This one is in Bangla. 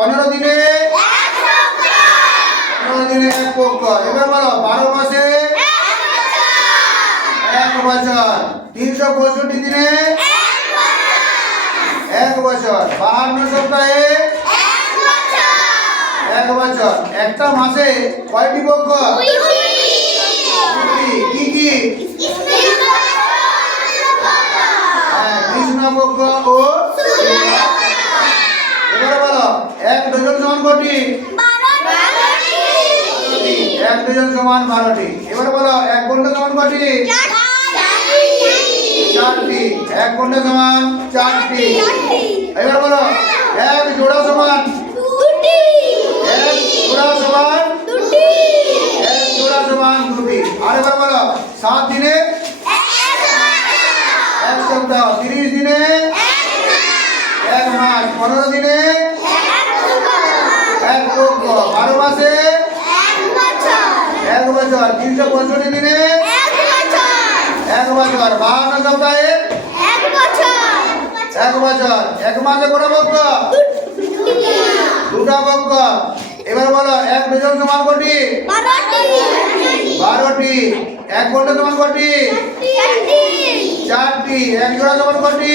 15 দিনে 15 দিনে এক পক্ষ। এবার বলো 12 মাসে 1 বছর। 365 দিনে 1 বছর। 52 সপ্তাহে 1 বছর। একটা মাসে কয়টি পক্ষ? কি কি? কৃষ্ণপক্ষ ও এবারে বলো 1 ডজন সমান কটি? 1 ডজন সমান 12টি। এবারে বলো 1 ঘন্টা সমান কটি? 4টি। 1 ঘন্টা সমান 4টি। এবার বলো 1 জোড়া সমান 1 জোড়া সমান 1 জোড়া সমান 2টি। আর এবার বলো 7 দিনে 1 সপ্তাহ। 30 দিনে 1 মাস। 15 দিনে 1 পক্ষ। 12 মাসে 1 বছর। 365 দিনে 1 বছর। 52 সপ্তাহে 1 বছর। 1 মাসে কটা পক্ষ? 2টা পক্ষ। এবার বলো 1 ডজন সমান কটি? 12টি। 1 ঘন্টা সমান কটি? 4টি। 1 জোড়া সমান কটি?